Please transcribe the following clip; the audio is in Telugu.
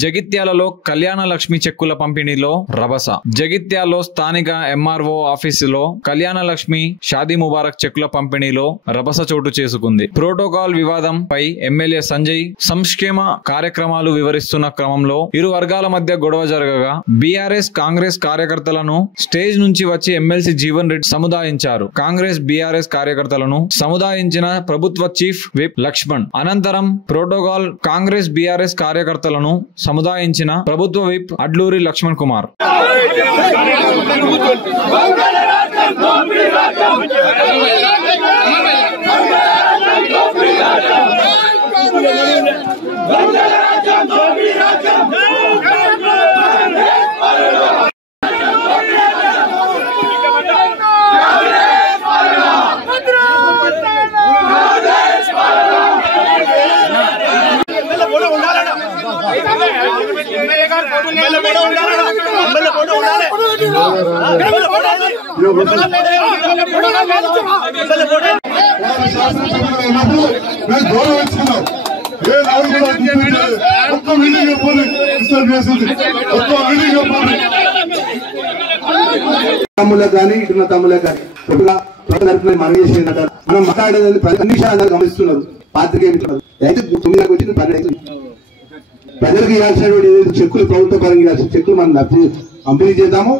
జగిత్యాలలో కళ్యాణ లక్ష్మి చెక్కుల పంపిణీలో రభస. జగిత్యాలలో స్థానిక ఎంఆర్ఓ ఆఫీసులో కళ్యాణ లక్ష్మి షాదీ ముబారక్ చెక్కుల పంపిణీలో రభస చోటు చేసుకుంది. ప్రోటోకాల్ వివాదం పై ఎమ్మెల్యే సంజయ్ సంక్షేమ కార్యక్రమాలు వివరిస్తున్న క్రమంలో ఇరు వర్గాల మధ్య గొడవ జరగగా బీఆర్ఎస్ కాంగ్రెస్ కార్యకర్తలను స్టేజ్ నుంచి వచ్చి ఎమ్మెల్సీ జీవన్ రెడ్డి సముదాయించారు. కాంగ్రెస్ బీఆర్ఎస్ కార్యకర్తలను సముదాయించిన ప్రభుత్వ చీఫ్ విప్ లక్ష్మణ్. అనంతరం ప్రోటోకాల్ కాంగ్రెస్ బీఆర్ఎస్ కార్యకర్తలను సముదాయించిన ప్రభుత్వ విప్ అడ్లూరి లక్ష్మణ్ కుమార్. తమ్ముళ్ళకి కానీ ఇటున్న తమ్ముళ్ళకి కానీ మనం చేసిందంటారు. మనం మాట్లాడేదాన్ని అన్ని విషయాలు గమనిస్తున్నారు. పాత్రికేయులు అయితే 9 వచ్చి 12 ప్రజలకు ఇవ్వాల్సినటువంటి చెక్కులు ప్రభుత్వ పరంగా ఇవ్వాల్సిన చెక్కులు మనం పంపిణీ చేద్దాము.